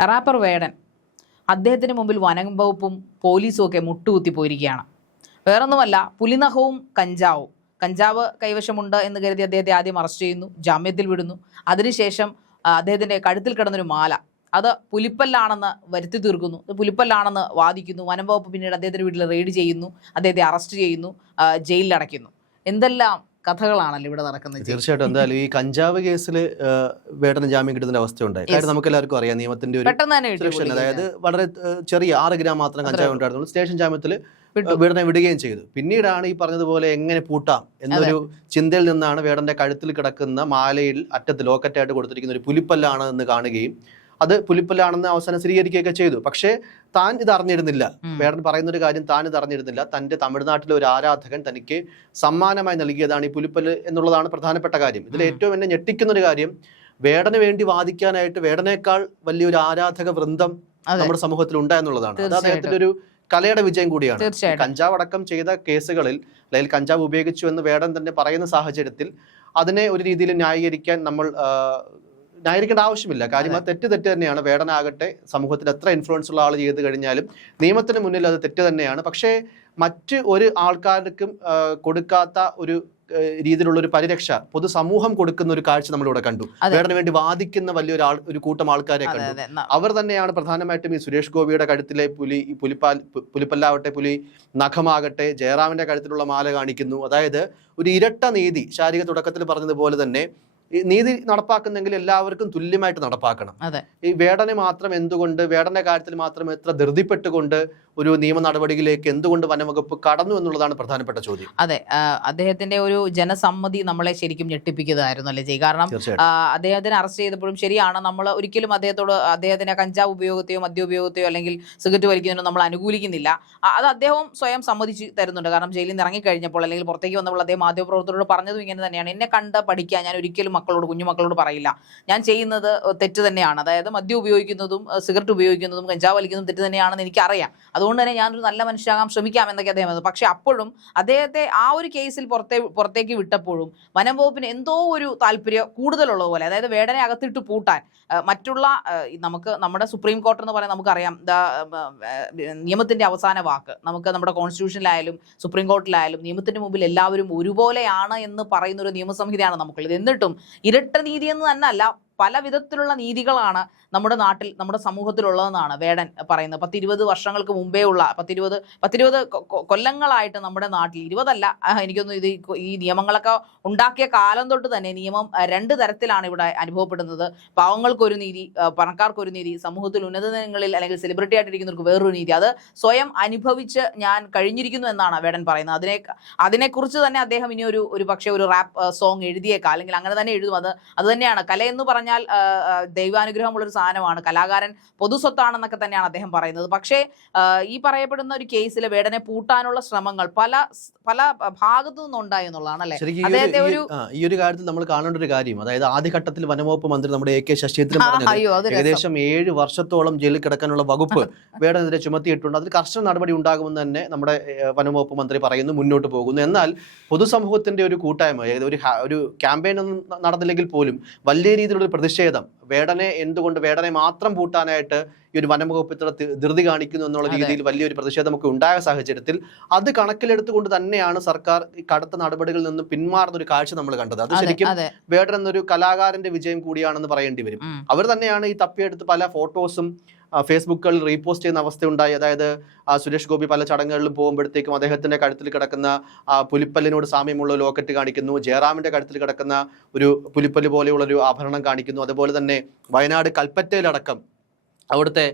Wrapper വേടൻ അദ്ദേഹത്തിന് മുമ്പിൽ വനം വകുപ്പും പോലീസും ഒക്കെ മുട്ടുകുത്തി പോയിരിക്കുകയാണ്. വേറൊന്നുമല്ല, പുലിനഖവും കഞ്ചാവ് കൈവശമുണ്ട് എന്ന് കരുതി അദ്ദേഹത്തെ ആദ്യം അറസ്റ്റ് ചെയ്യുന്നു, ജാമ്യത്തിൽ വിടുന്നു. അതിനുശേഷം അദ്ദേഹത്തിൻ്റെ കഴുത്തിൽ കിടന്നൊരു മാല അത് പുലിപ്പല്ലാണെന്ന് വരുത്തി തീർക്കുന്നു, പുലിപ്പല്ലാണെന്ന് വാദിക്കുന്നു. വനം വകുപ്പ് പിന്നീട് അദ്ദേഹത്തിൻ്റെ വീട്ടിൽ റെയ്ഡ് ചെയ്യുന്നു, അദ്ദേഹത്തെ അറസ്റ്റ് ചെയ്യുന്നു, ജയിലിലടയ്ക്കുന്നു. എന്തെല്ലാം കഥകളാണല്ലോ ഇവിടെ നടക്കുന്നത്. തീർച്ചയായിട്ടും. എന്തായാലും ഈ കഞ്ചാവ് കേസിൽ വേടന് ജാമ്യം കിട്ടുന്ന അവസ്ഥ ഉണ്ടായി. കാര്യം നമുക്ക് എല്ലാവർക്കും അറിയാം, നിയമത്തിന്റെ ഒരു സെക്ഷൻ, അതായത് വളരെ ചെറിയ 6 ഗ്രാം മാത്രം കഞ്ചാവ് ഉണ്ടായിരുന്നുള്ളൂ. സ്റ്റേഷൻ ജാമ്യത്തിൽ വേടനെ വിടുകയും ചെയ്തു. പിന്നീടാണ് ഈ പറഞ്ഞതുപോലെ എങ്ങനെ പൂട്ടാം എന്നൊരു ചിന്തയിൽ നിന്നാണ് വേടന്റെ കഴുത്തിൽ കിടക്കുന്ന മാലയിൽ അറ്റത്ത് ലോക്കറ്റായിട്ട് കൊടുത്തിരിക്കുന്ന ഒരു പുലിപ്പല്ലാണ് എന്ന് കാണുകയും അത് പുലിപ്പല്ലാണെന്ന് അവസാനം സ്ഥിരീകരിക്കുകയൊക്കെ ചെയ്തു. പക്ഷേ താൻ ഇത് അറിഞ്ഞിരുന്നില്ല. വേടൻ പറയുന്ന ഒരു കാര്യം, താൻ ഇത് അറിഞ്ഞിരുന്നില്ല. തൻ്റെ തമിഴ്നാട്ടിലെ ഒരു ആരാധകൻ തനിക്ക് സമ്മാനമായി നൽകിയതാണ് ഈ പുലിപ്പല്ല് എന്നുള്ളതാണ് പ്രധാനപ്പെട്ട കാര്യം. ഇതിൽ ഏറ്റവും എന്നെ ഞെട്ടിക്കുന്ന ഒരു കാര്യം, വേടന് വേണ്ടി വാദിക്കാനായിട്ട് വേടനേക്കാൾ വലിയൊരു ആരാധക വൃന്ദം നമ്മുടെ സമൂഹത്തിൽ ഉണ്ടായെന്നുള്ളതാണ്. അത് അദ്ദേഹത്തിന്റെ ഒരു കലയുടെ വിജയം കൂടിയാണ്. കഞ്ചാവ് അടക്കം ചെയ്ത കേസുകളിൽ അല്ലെങ്കിൽ കഞ്ചാവ് ഉപയോഗിച്ചു എന്ന് വേടൻ തന്നെ പറയുന്ന സാഹചര്യത്തിൽ അതിനെ ഒരു രീതിയിൽ ന്യായീകരിക്കാൻ ന്യായീകരിക്കേണ്ട ആവശ്യമില്ല. കാര്യം അത് തെറ്റ് തന്നെയാണ്. വേടനാകട്ടെ സമൂഹത്തിൽ എത്ര ഇൻഫ്ലുവൻസ് ഉള്ള ആൾ ചെയ്ത് കഴിഞ്ഞാലും നിയമത്തിന് മുന്നിൽ അത് തെറ്റ് തന്നെയാണ്. പക്ഷേ മറ്റ് ഒരു ആൾക്കാർക്കും കൊടുക്കാത്ത ഒരു രീതിയിലുള്ള ഒരു പരിരക്ഷ പൊതുസമൂഹം കൊടുക്കുന്ന ഒരു കാഴ്ച നമ്മളിവിടെ കണ്ടു. വേടന് വേണ്ടി വാദിക്കുന്ന ഒരു കൂട്ടം ആൾക്കാരെ കണ്ടു. അവർ തന്നെയാണ് പ്രധാനമായിട്ടും ഈ സുരേഷ് ഗോപിയുടെ കഴുത്തിലെ പുലിപ്പല്ലാവട്ടെ, പുലി നഖമാകട്ടെ, ജയറാമിന്റെ കഴുത്തിലുള്ള മാല കാണിക്കുന്നു. അതായത് ഒരു ഇരട്ട നീതി. ശാരീരിക തുടക്കത്തിൽ പറഞ്ഞതുപോലെ തന്നെ നീതി നടപ്പാക്കുന്നെങ്കിൽ എല്ലാവർക്കും തുല്യമായിട്ട് നടപ്പാക്കണം. ഈ വേടനെ മാത്രം എന്തുകൊണ്ട്, വേടന്റെ കാര്യത്തിൽ മാത്രം എത്ര ധൃതിപ്പെട്ടുകൊണ്ട് ഒരു നിയമ നടപടിയിലേക്ക് എന്തുകൊണ്ട് വനംവകുപ്പ് കടന്നു എന്നുള്ളതാണ് പ്രധാനപ്പെട്ട ചോദ്യം. അതെ, അദ്ദേഹത്തിന്റെ ഒരു ജനസമ്മതി നമ്മളെ ശരിക്കും ഞെട്ടിപ്പിക്കുന്നതായിരുന്നു അല്ലേ ജയ്? കാരണം അദ്ദേഹത്തിനെ അറസ്റ്റ് ചെയ്തപ്പോഴും ശരിയാണ്, നമ്മൾ ഒരിക്കലും അദ്ദേഹത്തിന്റെ കഞ്ചാവ് ഉപയോഗത്തെയോ മദ്യ ഉപയോഗത്തെയോ അല്ലെങ്കിൽ സിഗരറ്റ് വലിക്കുന്നതിനോ നമ്മൾ അനുകൂലിക്കുന്നില്ല. അത് അദ്ദേഹം സ്വയം സമ്മതിച്ച് തരുന്നുണ്ട്. കാരണം ജയിലിൽ നിന്ന് ഇറങ്ങിക്കഴിഞ്ഞപ്പോൾ അല്ലെങ്കിൽ പുറത്തേക്ക് വന്നപ്പോൾ അദ്ദേഹം മാധ്യമപ്രവർത്തകരോട് പറഞ്ഞതും ഇങ്ങനെ തന്നെയാണ്. എന്നെ കണ്ട് പഠിക്കാൻ ഞാൻ ഒരിക്കലും കുഞ്ഞുമക്കളോട് പറയില്ല. ഞാൻ ചെയ്യുന്നത് തെറ്റ് തന്നെയാണ്. അതായത് മദ്യം ഉപയോഗിക്കുന്നതും സിഗരറ്റ് ഉപയോഗിക്കുന്നതും കഞ്ചാവ് വലിക്കുന്നതും തെറ്റ് തന്നെയാണെന്ന് എനിക്കറിയാം. അതുകൊണ്ട് തന്നെ ഞാനൊരു നല്ല മനുഷ്യനാകാൻ ശ്രമിക്കാം എന്നൊക്കെ അദ്ദേഹം പറഞ്ഞു. പക്ഷെ അപ്പോഴും അദ്ദേഹത്തെ ആ ഒരു കേസിൽ പുറത്തേക്ക് വിട്ടപ്പോഴും വനം വകുപ്പിന് എന്തോ ഒരു താല്പര്യം കൂടുതലുള്ളത് പോലെ, അതായത് വേടനെ അകത്തിട്ട് പൂട്ടാൻ മറ്റുള്ള നമ്മുടെ സുപ്രീം കോർട്ട് എന്ന് പറയാൻ നമുക്കറിയാം, നിയമത്തിന്റെ അവസാന വാക്ക് നമുക്ക് നമ്മുടെ കോൺസ്റ്റിറ്റ്യൂഷനിലായാലും സുപ്രീം കോർട്ടിലായാലും നിയമത്തിന്റെ മുമ്പിൽ എല്ലാവരും ഒരുപോലെയാണ് എന്ന് പറയുന്ന ഒരു നിയമസംഹിതയാണ് നമുക്കുള്ളത്. എന്നിട്ടും ഇരട്ട നീതി എന്ന് തന്നെ അല്ല, പല വിധത്തിലുള്ള നീതികളാണ് നമ്മുടെ നാട്ടിൽ നമ്മുടെ സമൂഹത്തിലുള്ളതെന്നാണ് വേടൻ പറയുന്നത്. 10-20 വർഷങ്ങൾക്ക് മുമ്പേ ഉള്ള 10-20 കൊല്ലങ്ങളായിട്ട് നമ്മുടെ നാട്ടിൽ 20 എനിക്കൊന്നും ഈ നിയമങ്ങളൊക്കെ ഉണ്ടാക്കിയ കാലം തൊട്ട് തന്നെ നിയമം 2 തരത്തിലാണ് ഇവിടെ അനുഭവപ്പെടുന്നത്. പാവങ്ങൾക്കൊരു നീതി, പണക്കാർക്കൊരു നീതി, സമൂഹത്തിൽ ഉന്നതങ്ങളിൽ അല്ലെങ്കിൽ സെലിബ്രിറ്റി ആയിട്ടിരിക്കുന്നവർക്ക് വേറൊരു നീതി. അത് സ്വയം അനുഭവിച്ച് ഞാൻ കഴിഞ്ഞിരിക്കുന്നു എന്നാണ് വേടൻ പറയുന്നത്. അതിനെക്കുറിച്ച് തന്നെ അദ്ദേഹം ഇനി ഒരു പക്ഷേ ഒരു റാപ്പ് സോങ് എഴുതിയേക്കാം, അല്ലെങ്കിൽ അങ്ങനെ തന്നെ എഴുതും. അത് തന്നെയാണ് കല എന്ന് പറഞ്ഞാൽ ദൈവാനുഗ്രഹമുള്ളൊരു സാധനമാണ്, കലാകാരൻ പൊതുസ്വത്താണെന്നൊക്കെ തന്നെയാണ് അദ്ദേഹം പറയുന്നത്. പക്ഷേ ഈ പറയപ്പെടുന്ന ഒരു കേസിൽ വേടനെ പൂട്ടാനുള്ള ശ്രമങ്ങൾ പല ഭാഗത്തു നിന്നുണ്ടായി എന്നുള്ളതാണ് അല്ലേ? അദ്ദേഹത്തെ ഈ ഒരു കാര്യത്തിൽ നമ്മൾ കാണേണ്ട ഒരു കാര്യം, അതായത് ആദ്യഘട്ടത്തിൽ വനംവകുപ്പ് മന്ത്രി നമ്മുടെ AK ശശീന്ദ്രൻ ഏകദേശം 7 വർഷത്തോളം ജയിലിൽ കിടക്കാനുള്ള വകുപ്പ് വേടനെതിരെ ചുമത്തിയിട്ടുണ്ട്. അതിൽ കർശന നടപടി ഉണ്ടാകുമെന്ന് തന്നെ നമ്മുടെ വനംവകുപ്പ് മന്ത്രി പറയുന്നു, മുന്നോട്ട് പോകുന്നു. എന്നാൽ പൊതുസമൂഹത്തിന്റെ ഒരു കൂട്ടായ്മ, ഒരു ക്യാമ്പയിൻ ഒന്നും നടന്നില്ലെങ്കിൽ പോലും വലിയ രീതിയിലുള്ള പ്രതിഷേധം, വേടനെ മാത്രം പൂട്ടാനായിട്ട് ഈ ഒരു വനംവകുപ്പ് ഇത്ര ധൃതി കാണിക്കുന്നു എന്നുള്ള രീതിയിൽ വലിയൊരു പ്രതിഷേധമൊക്കെ ഉണ്ടായ സാഹചര്യത്തിൽ അത് കണക്കിലെടുത്തുകൊണ്ട് തന്നെയാണ് സർക്കാർ ഈ കടുത്ത നടപടികളിൽ നിന്ന് പിന്മാറുന്ന ഒരു കാഴ്ച നമ്മൾ കണ്ടത്. അത് ശരിക്കും വേടൻ എന്നൊരു കലാകാരന്റെ വിജയം കൂടിയാണെന്ന് പറയേണ്ടി വരും. അവർ തന്നെയാണ് ഈ തപ്പിയെടുത്ത് പല ഫോട്ടോസും ഫേസ്ബുക്കുകളിൽ റീപോസ്റ്റ് ചെയ്യുന്ന അവസ്ഥ ഉണ്ടായി. അതായത് സുരേഷ് ഗോപി പല ചടങ്ങുകളിലും പോകുമ്പോഴത്തേക്കും അദ്ദേഹത്തിന്റെ കഴുത്തിൽ കിടക്കുന്ന പുലിപ്പല്ലിനോട് സാമ്യമുള്ള ലോക്കറ്റ് കാണിക്കുന്നു, ജയറാമിന്റെ കഴുത്തിൽ കിടക്കുന്ന ഒരു പുലിപ്പല്ല് പോലെയുള്ള ഒരു ആഭരണം കാണിക്കുന്നു. അതുപോലെ തന്നെ വയനാട് കൽപ്പറ്റയിലടക്കം അവിടുത്തെ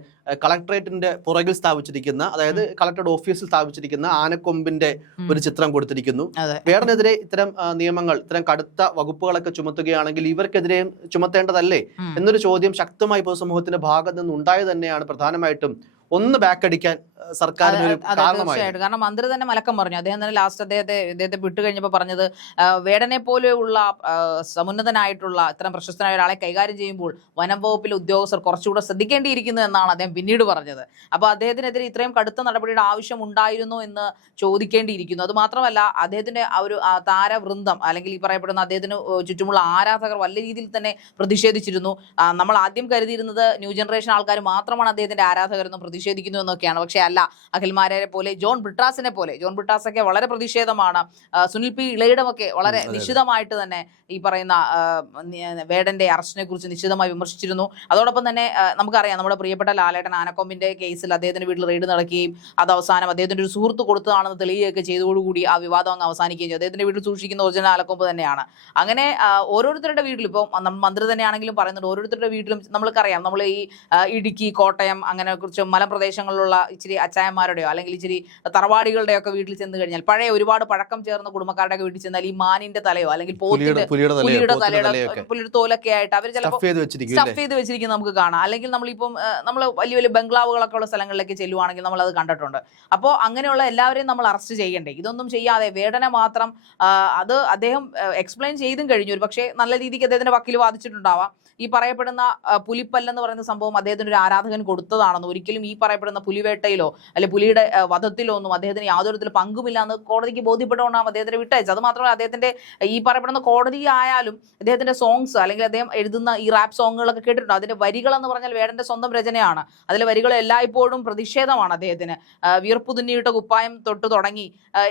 കളക്ടറേറ്റിന്റെ പുറകിൽ സ്ഥാപിച്ചിരിക്കുന്ന, അതായത് കളക്ടറേറ്റ് ഓഫീസിൽ സ്ഥാപിച്ചിരിക്കുന്ന ആനക്കൊമ്പിന്റെ ഒരു ചിത്രം കൊടുത്തിരിക്കുന്നു. വേടനെതിരെ ഇത്തരം നിയമങ്ങൾ, ഇത്തരം കടുത്ത വകുപ്പുകളൊക്കെ ചുമത്തുകയാണെങ്കിൽ ഇവർക്കെതിരെ ചുമത്തേണ്ടതല്ലേ എന്നൊരു ചോദ്യം ശക്തമായി പൊതുസമൂഹത്തിന്റെ ഭാഗത്ത് നിന്ന് ഉണ്ടായത് തന്നെയാണ് പ്രധാനമായിട്ടും ഒന്ന് ബാക്ക് അടിക്കാൻ സർക്കാരിന് ഒരു കാരണമായി. തീർച്ചയായിട്ടും. കാരണം മന്ത്രി തന്നെ മലക്കം പറഞ്ഞു. അദ്ദേഹം തന്നെ ലാസ്റ്റ് അദ്ദേഹത്തെ വിട്ടു കഴിഞ്ഞപ്പോൾ പറഞ്ഞത് വേടനെ പോലെയുള്ള സമുന്നതനായിട്ടുള്ള ഇത്തരം പ്രശസ്തനായ ഒരാളെ കൈകാര്യം ചെയ്യുമ്പോൾ വനം വകുപ്പിലെ ഉദ്യോഗസ്ഥർ കുറച്ചുകൂടെ ശ്രദ്ധിക്കേണ്ടിയിരിക്കുന്നു എന്നാണ് അദ്ദേഹം പിന്നീട് പറഞ്ഞത്. അപ്പോൾ അദ്ദേഹത്തിനെതിരെ ഇത്രയും കടുത്ത നടപടിയുടെ ആവശ്യം ഉണ്ടായിരുന്നോ എന്ന് ചോദിക്കേണ്ടിയിരിക്കുന്നു. അത് മാത്രമല്ല, അദ്ദേഹത്തിന്റെ ആ ഒരു താരവൃന്ദം അല്ലെങ്കിൽ ഈ പറയപ്പെടുന്ന അദ്ദേഹത്തിന് ചുറ്റുമുള്ള ആരാധകർ വലിയ രീതിയിൽ തന്നെ പ്രതിഷേധിച്ചിരുന്നു. നമ്മൾ ആദ്യം കരുതിയിരുന്നത് ന്യൂ ജനറേഷൻ ആൾക്കാർ മാത്രമാണ് അദ്ദേഹത്തിന്റെ ആരാധകരെന്ന് പ്രതിഷേധിക്കുന്നു എന്നൊക്കെയാണ്. പക്ഷേ അല്ല, അഖിൽമാരെ പോലെ ജോൺ ബ്രിട്ടാസൊക്കെ വളരെ പ്രതിഷേധമാണ്. സുനിൽ പി ഇളയിടമൊക്കെ വളരെ നിശ്ചിതമായിട്ട് തന്നെ ഈ പറയുന്ന വേടന്റെ അറസ്റ്റിനെ കുറിച്ച് നിശ്ചിതമായി വിമർശിച്ചിരുന്നു. അതോടൊപ്പം തന്നെ നമുക്കറിയാം, നമ്മുടെ പ്രിയപ്പെട്ട ലാലേട്ടൻ ആനക്കൊമ്പിന്റെ കേസിൽ അദ്ദേഹത്തിന്റെ വീട്ടിൽ റെയ്ഡ് നടക്കുകയും അത് അവസാനം അദ്ദേഹത്തിന്റെ ഒരു സുഹൃത്ത് കൊടുത്തതാണെന്ന് തെളിയുകയൊക്കെ ചെയ്തതോടുകൂടി ആ വിവാദം അങ്ങ് അവസാനിക്കുകയും ചെയ്തു. അദ്ദേഹത്തിന്റെ വീട്ടിൽ സൂക്ഷിക്കുന്ന ഒറിജിനൽ ആനക്കൊമ്പ് തന്നെയാണ്. അങ്ങനെ ഓരോരുത്തരുടെ വീട്ടിലും, ഇപ്പോൾ മന്ത്രി തന്നെയാണെങ്കിലും പറയുന്നുണ്ട്, ഓരോരുത്തരുടെ വീട്ടിലും നമ്മൾക്കറിയാം, നമ്മൾ ഈ ഇടുക്കി, കോട്ടയം അങ്ങനെ കുറച്ച് മലപ്രദേശങ്ങളിലുള്ള ഇച്ചിരി അച്ചായന്മാരുടെയോ അല്ലെങ്കിൽ ഇച്ചിരി തറവാടികളുടെയോ ഒക്കെ വീട്ടിൽ ചെന്ന് കഴിഞ്ഞാൽ, പഴയ ഒരുപാട് പഴക്കം ചേർന്ന കുടുംബക്കാരുടെ ഒക്കെ വീട്ടിൽ ചെന്നാൽ ഈ മാനിന്റെ തലയോ അല്ലെങ്കിൽ പുലിയുടെ തോലൊക്കെ ആയിട്ട് അവർ ചിലപ്പോൾ സ്റ്റഫ് ചെയ്ത് വെച്ചിരിക്കുന്നത് നമുക്ക് കാണാം. അല്ലെങ്കിൽ നമ്മളിപ്പം നമ്മൾ വലിയ വലിയ ബംഗ്ലാവുകളൊക്കെ ഉള്ള സ്ഥലങ്ങളിലേക്ക് ചെല്ലുവാണെങ്കിൽ നമ്മൾ അത് കണ്ടിട്ടുണ്ട്. അപ്പോൾ അങ്ങനെയുള്ള എല്ലാവരെയും നമ്മൾ അറസ്റ്റ് ചെയ്യണ്ടേ? ഇതൊന്നും ചെയ്യാതെ വേടനെ മാത്രം അത് അദ്ദേഹം എക്സ്പ്ലെയിൻ ചെയ്തും കഴിഞ്ഞു. ഒരു പക്ഷേ നല്ല രീതിക്ക് അദ്ദേഹത്തിന്റെ വക്കീൽ വാദിച്ചിട്ടുണ്ടാവാം. ഈ പറയപ്പെടുന്ന പുലിപ്പല്ലെന്ന് പറയുന്ന സംഭവം അദ്ദേഹത്തിന് ഒരു ആരാധകൻ കൊടുത്തതാണെന്ന്, ഒരിക്കലും ഈ പറയപ്പെടുന്ന പുലിവേട്ടയിലോ അല്ലെങ്കിൽ പുലിയുടെ വധത്തിലോ ഒന്നും അദ്ദേഹത്തിന് യാതൊരു തരത്തിൽ പങ്കുമില്ല എന്ന് കോടതിക്ക് ബോധ്യപ്പെട്ടുകൊണ്ടാണ് അദ്ദേഹത്തിന് വിട്ടയച്ചത്. അത് മാത്രമല്ല, അദ്ദേഹത്തിന്റെ ഈ പറയപ്പെടുന്ന കോടതി ആയാലും അദ്ദേഹത്തിന്റെ സോങ്സ് അല്ലെങ്കിൽ അദ്ദേഹം എഴുതുന്ന ഈ റാപ്പ് സോങ്ങുകളൊക്കെ കേട്ടിട്ടുണ്ട്. അതിന്റെ വരികൾ എന്ന് പറഞ്ഞാൽ വേടന്റെ സ്വന്തം രചനയാണ്. അതിലെ വരികൾ എല്ലായ്പ്പോഴും പ്രതിഷേധമാണ്. അദ്ദേഹത്തിന് വിയർപ്പു തുന്നിയിട്ട കുപ്പായം തൊട്ട് തുടങ്ങി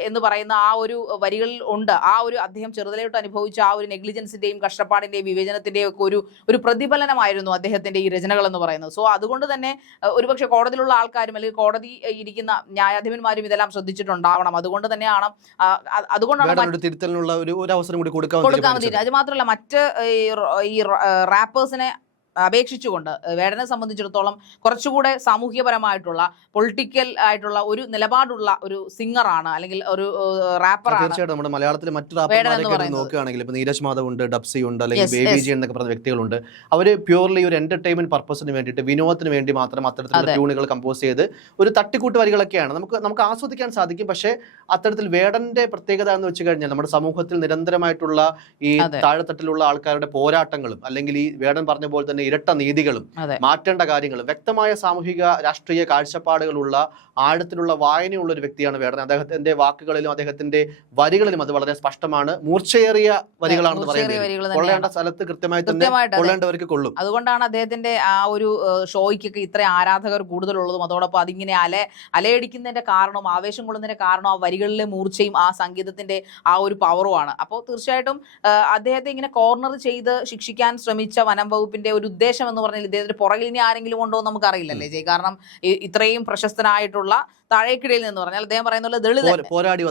എന്ന് പറയുന്ന ആ ഒരു വരികളിൽ ഉണ്ട് ആ ഒരു അദ്ദേഹം ചെറുതലായിട്ട് അനുഭവിച്ച ആ ഒരു നെഗ്ലിജൻസിന്റെയും കഷ്ടപ്പാടിന്റെയും വിവേചനത്തിന്റെയും ഒക്കെ ഒരു പ്രതിഫലനമായിരുന്നു അദ്ദേഹത്തിന്റെ ഈ രചനകൾ എന്ന് പറയുന്നത്. സോ അതുകൊണ്ട് തന്നെ ഒരുപക്ഷെ കോടതിയിലുള്ള ആൾക്കാരും അല്ലെങ്കിൽ കോടതി ഇരിക്കുന്ന ന്യായാധിപന്മാരും ഇതെല്ലാം ശ്രദ്ധിച്ചിട്ടുണ്ടാവണം. അതുകൊണ്ടാണ് കൊടുക്കാൻ മതി. അത് മാത്രമല്ല, മറ്റ് ഈ റാപ്പേഴ്സിനെ അപേക്ഷിച്ചുകൊണ്ട് വേടനെ സംബന്ധിച്ചിടത്തോളം കുറച്ചുകൂടെ സാമൂഹ്യപരമായിട്ടുള്ള പൊളിറ്റിക്കൽ ആയിട്ടുള്ള ഒരു നിലപാടുള്ള ഒരു സിംഗറാണ് അല്ലെങ്കിൽ ഒരു റാപ്പറാണ്. തീർച്ചയായിട്ടും നമ്മുടെ മലയാളത്തിൽ മറ്റു റാപ്പർമാരെ നോക്കുകയാണെങ്കിൽ ഇപ്പൊ നീരജ് മാധവ് ഉണ്ട്, ഡബ്സി ഉണ്ട്, അല്ലെങ്കിൽ ബേബി ജി എന്നൊക്കെ പറഞ്ഞ വ്യക്തികളുണ്ട്. അവര് പ്യൂർലി ഒരു എന്റർടൈൻമെന്റ് പർപ്പസിന് വേണ്ടിയിട്ട്, വിനോദത്തിന് വേണ്ടി മാത്രം അത്തരത്തിലുള്ള ട്യൂണുകൾ കമ്പോസ് ചെയ്ത് ഒരു തട്ടിക്കൂട്ട് വരികളൊക്കെയാണ് നമുക്ക് ആസ്വദിക്കാൻ സാധിക്കും. പക്ഷേ അത്തരത്തിൽ വേടന്റെ പ്രത്യേകത എന്ന് വെച്ച് കഴിഞ്ഞാൽ നമ്മുടെ സമൂഹത്തിൽ നിരന്തരമായിട്ടുള്ള ഈ താഴെത്തട്ടിലുള്ള ആൾക്കാരുടെ പോരാട്ടങ്ങളും അല്ലെങ്കിൽ ഈ വേടൻ പറഞ്ഞ പോലെ തന്നെ ഇരട്ട നീതികളും മാറ്റേണ്ട കാര്യങ്ങളും വ്യക്തമായ സാമൂഹിക രാഷ്ട്രീയ കാഴ്ചപ്പാടുകളുള്ള ആഴത്തിലുള്ള വായനയുള്ള ഒരു വ്യക്തിയാണ് വേടൻ. അദ്ദേഹത്തിന്റെ വാക്കുകളിലും അദ്ദേഹത്തിന്റെ വരികളിലും അത് വളരെ സ്പഷ്ടമാണ്. മൂർച്ചയേറിയ വരികളാണെന്ന് പറയുന്നത്. കൊള്ളേണ്ട സ്ഥലത്ത് കൃത്യമായി തന്നെ കൊള്ളേണ്ടവർക്ക് കൊള്ളും. അതുകൊണ്ടാണ് അദ്ദേഹത്തിന്റെ ആ ഒരു ഷോയ്ക്കൊക്കെ ഇത്ര ആരാധകർ കൂടുതലുള്ളതും അതോടൊപ്പം അതിങ്ങനെ അലയടിക്കുന്നതിന്റെ കാരണവും ആവേശം കൊള്ളുന്നതിന്റെ കാരണം ആ വരികളിലെ മൂർച്ചയും ആ സംഗീതത്തിന്റെ ആ ഒരു പവറുമാണ്. അപ്പോൾ തീർച്ചയായിട്ടും അദ്ദേഹത്തെ ഇങ്ങനെ കോർണർ ചെയ്ത് ശിക്ഷിക്കാൻ ശ്രമിച്ച വനം വകുപ്പിന്റെ ഒരു ഉദ്ദേശം എന്ന് പറഞ്ഞാൽ ഇദ്ദേഹത്തിന്റെ പുറകിൽ ഇനി ആരെങ്കിലും ഉണ്ടോ എന്ന് നമുക്ക് അറിയില്ലല്ലേ ജയ്. കാരണം ഇത്രയും പ്രശസ്തനായിട്ടുള്ള താഴേക്കിടയിൽ എന്ന് പറഞ്ഞാൽ അദ്ദേഹം പറയുന്ന ദളിതൻ പോരാടി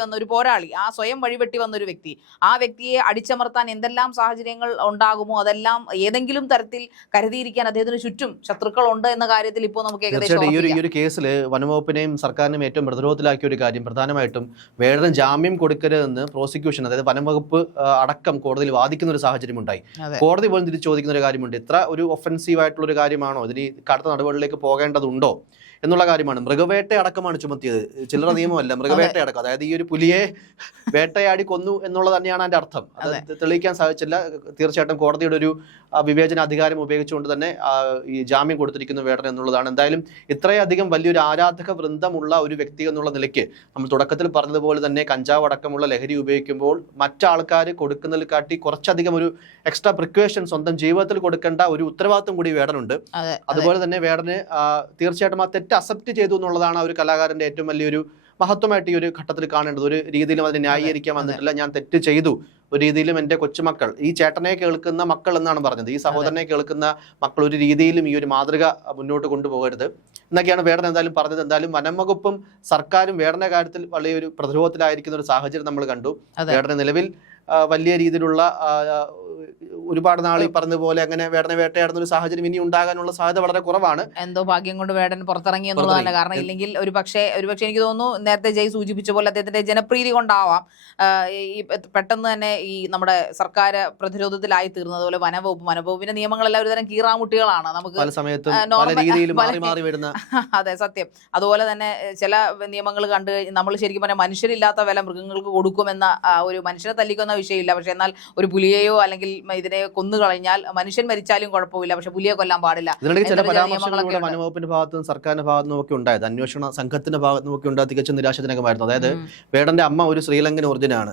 വന്ന ഒരു പോരാളി, ആ സ്വയം വഴിവെട്ടി വന്ന ഒരു വ്യക്തി, ആ വ്യക്തിയെ അടിച്ചമർത്താൻ എന്തെല്ലാം സാഹചര്യങ്ങൾ ഉണ്ടാകുമോ അതെല്ലാം ഏതെങ്കിലും തരത്തിൽ കരുതിയിരിക്കാൻ അദ്ദേഹത്തിന് ചുറ്റും ശത്രുക്കൾ ഉണ്ട് എന്ന കാര്യത്തിൽ ഇപ്പോൾ നമുക്ക് ഏകദേശം ഈ ഒരു കേസിൽ വനംവകുപ്പിനെയും സർക്കാരിനെയും ഏറ്റവും പ്രതിരോധത്തിലാക്കിയ ഒരു കാര്യം പ്രധാനമായിട്ടും വേടന് ജാമ്യം കൊടുക്കരുതെന്ന് പ്രോസിക്യൂഷൻ, അതായത് വനംവകുപ്പ് അടക്കം കോടതിയിൽ വാദിക്കുന്ന ഒരു സാഹചര്യം ഉണ്ടായി. കോടതി പോലും തിരിച്ചു ചോദിക്കുന്ന ഒരു കാര്യമുണ്ട്, ഇത്ര ഒരു ഒഫൻസീവ് ആയിട്ടുള്ള ഒരു കാര്യമാണോ, ഇതിന് കടുത്ത നടപടികളിലേക്ക് പോകേണ്ടതുണ്ടോ എന്നുള്ള കാര്യമാണ്. മൃഗവേട്ട അടക്കമാണ് ചുമത്തിയത്, ചില്ലറ നിയമമല്ല, മൃഗവേട്ട അടക്കം. അതായത് ഈ ഒരു പുലിയെ വേട്ടയാടി കൊന്നു എന്നുള്ളത് തന്നെയാണ് അതിന്റെ അർത്ഥം. അത് തെളിയിക്കാൻ സാധിച്ചില്ല. തീർച്ചയായിട്ടും കോടതിയുടെ ഒരു വിവേചന അധികാരം ഉപയോഗിച്ചുകൊണ്ട് തന്നെ ഈ ജാമ്യം കൊടുത്തിരിക്കുന്നു വേടൻ എന്നുള്ളതാണ്. എന്തായാലും ഇത്രയധികം വലിയൊരു ആരാധക വൃന്ദമുള്ള ഒരു വ്യക്തി എന്നുള്ള നിലയ്ക്ക് നമ്മൾ തുടക്കത്തിൽ പറഞ്ഞതുപോലെ തന്നെ കഞ്ചാവ് അടക്കമുള്ള ലഹരി ഉപയോഗിക്കുമ്പോൾ മറ്റാൾക്കാർ കൊടുക്കുന്നതിൽ കാട്ടി കുറച്ചധികം ഒരു എക്സ്ട്രാ പ്രിക്വേഷൻ സ്വന്തം ജീവിതത്തിൽ കൊടുക്കേണ്ട ഒരു ഉത്തരവാദിത്വം കൂടി വേടനുണ്ട്. അതുപോലെ തന്നെ വേടന് തീർച്ചയായിട്ടും ആ തെറ്റ് അക്സെപ്റ്റ് ചെയ്തു എന്നുള്ളതാണ് ആ ഒരു കലാകാരന്റെ ഏറ്റവും വലിയൊരു മഹത്വമായിട്ട് ഈ ഒരു ഘട്ടത്തിൽ കാണേണ്ടത്. ഒരു രീതിയിലും അതിനെ ന്യായീകരിക്കാൻ വന്നിട്ടില്ല. ഞാൻ തെറ്റ് ചെയ്തു, ഒരു രീതിയിലും എൻ്റെ കൊച്ചുമക്കൾ, ഈ ചേട്ടനെ കേൾക്കുന്ന മക്കൾ എന്നാണ് പറഞ്ഞത്, ഈ സഹോദരനെ കേൾക്കുന്ന മക്കൾ ഒരു രീതിയിലും ഈ ഒരു മാതൃക മുന്നോട്ട് കൊണ്ടുപോകരുത് എന്നൊക്കെയാണ് വേടൻ എന്തായാലും പറഞ്ഞത്. എന്തായാലും വനം വകുപ്പും സർക്കാരും വേടന്റെ കാര്യത്തിൽ വലിയൊരു പ്രതിരോധത്തിലായിരിക്കുന്ന ഒരു സാഹചര്യം നമ്മൾ കണ്ടു. വേടന് നിലവിൽ വലിയ രീതിയിലുള്ള ഒരുപാട് നാൾ ഈ പറഞ്ഞ പോലെ അങ്ങനെ വേടനെ വേട്ടയാടുന്ന ഒരു സാഹചര്യം ഇനി ഉണ്ടാകാനുള്ള സാധ്യത വളരെ കുറവാണ്. എന്തോ ഭാഗ്യം കൊണ്ട് വേടൻ പുറത്തിറങ്ങി എന്നുള്ളതല്ല. കാരണം ഇല്ലെങ്കിൽ ഒരു പക്ഷേ എനിക്ക് തോന്നുന്നു നേരത്തെ ജയ് സൂചിപ്പിച്ച പോലെ അദ്ദേഹത്തിന്റെ ജനപ്രീതി കൊണ്ടാവാം ഈ പെട്ടെന്ന് തന്നെ ഈ നമ്മുടെ സർക്കാർ പ്രതിരോധത്തിലായി തീർന്നത് പോലെ വനവകുപ്പിന്റെ നിയമങ്ങളെല്ലാം ഒരു തരം കീറാമുട്ടികളാണ്. നമുക്ക് പല സമയത്തും പല രീതിയിലും മാറി വരുന്ന. അതെ, സത്യം. അതുപോലെ തന്നെ ചില നിയമങ്ങൾ കണ്ട് നമ്മൾ ശരിക്കും പറഞ്ഞാൽ മനുഷ്യരില്ലാത്ത വില മൃഗങ്ങൾക്ക് കൊടുക്കുമെന്ന ഒരു മനുഷ്യനെ തല്ലിക്കുന്ന വിഷയമില്ല. പക്ഷെ എന്നാൽ ഒരു പുലിയെയോ അല്ലെങ്കിൽ ഇതിനെ കൊന്നു കളഞ്ഞാൽ മനുഷ്യൻ മരിച്ചാലും കുഴപ്പമില്ല, പക്ഷെ പുലിയെ കൊല്ലാൻ പാടില്ല. ചില പരാമർശങ്ങളൊക്കെ വനവകുപ്പിന്റെ ഭാഗത്തും സർക്കാരിന്റെ ഭാഗത്തും ഒക്കെ ഉണ്ടായത്, അന്വേഷണ സംഘത്തിന്റെ ഭാഗത്തും ഒക്കെ ഉണ്ടായി, തികച്ചും നിരാശജനകമായിരുന്നു. അതായത് വേടന്റെ അമ്മ ഒരു ശ്രീലങ്കൻ ഒറിജിനാണ്.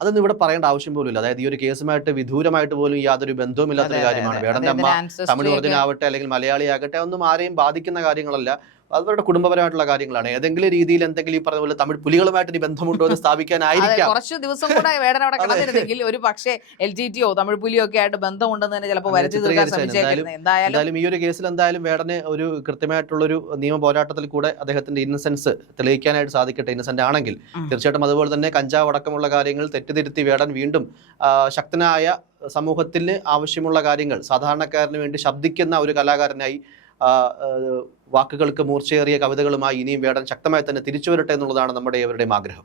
അതൊന്നും ഇവിടെ പറയേണ്ട ആവശ്യം പോലും ഇല്ല. അതായത് ഈ ഒരു കേസുമായിട്ട് വിദൂരമായിട്ട് പോലും യാതൊരു ബന്ധവുമില്ലാത്തൊരു കാര്യമാണ്. വേടന്റെ അമ്മ തമിഴ് ഒറിജിൻ ആവട്ടെ അല്ലെങ്കിൽ മലയാളി ആകട്ടെ ഒന്നും ആരെയും ബാധിക്കുന്ന കാര്യങ്ങളല്ല, അവരുടെ കുടുംബപരമായിട്ടുള്ള കാര്യങ്ങളാണ്. ഏതെങ്കിലും രീതിയിൽ എന്തെങ്കിലും ഈ പറഞ്ഞ പോലെ തമിഴ് പുലികളുമായിട്ട് ഇനി ബന്ധമുണ്ടോ എന്ന് സ്ഥാപിക്കാനായിരിക്കാം. കുറച്ച് ദിവസം കൂടെ വേടൻ അവിടെ കിടന്നിരുന്നെങ്കിൽ ഒരു പക്ഷേ LTTയോ തമിഴ് പുലിയോ ഒക്കെ ആയിട്ട് ബന്ധമുണ്ടെന്ന് തന്നെ ചിലപ്പോൾ വരുത്തി തീർക്കാൻ ശ്രമിച്ചേക്കുന്നത്. എന്തായാലും ഈ ഒരു കേസിൽ എന്തായാലും വേടന് ഒരു കൃത്യമായിട്ടുള്ളൊരു നിയമ പോരാട്ടത്തിൽ കൂടെ അദ്ദേഹത്തിന്റെ ഇന്നസെൻസ് തെളിയിക്കാനായിട്ട് സാധിക്കട്ടെ. ഇന്നസെന്റ് ആണെങ്കിൽ തീർച്ചയായിട്ടും. അതുപോലെ തന്നെ കഞ്ചാവ് അടക്കമുള്ള കാര്യങ്ങൾ തെറ്റിദ്ധരുത്തി വേടൻ വീണ്ടും ശക്തനായ സമൂഹത്തിന് ആവശ്യമുള്ള കാര്യങ്ങൾ സാധാരണക്കാരന് വേണ്ടി ശബ്ദിക്കുന്ന ഒരു കലാകാരനായി വാക്കുകൾക്ക് മൂർച്ചയേറിയ കവിതകളുമായി ഇനിയും വേടൻ ശക്തമായി തന്നെ തിരിച്ചു വരട്ടെ എന്നുള്ളതാണ് നമ്മുടെ ഏവരുടെയും ആഗ്രഹം.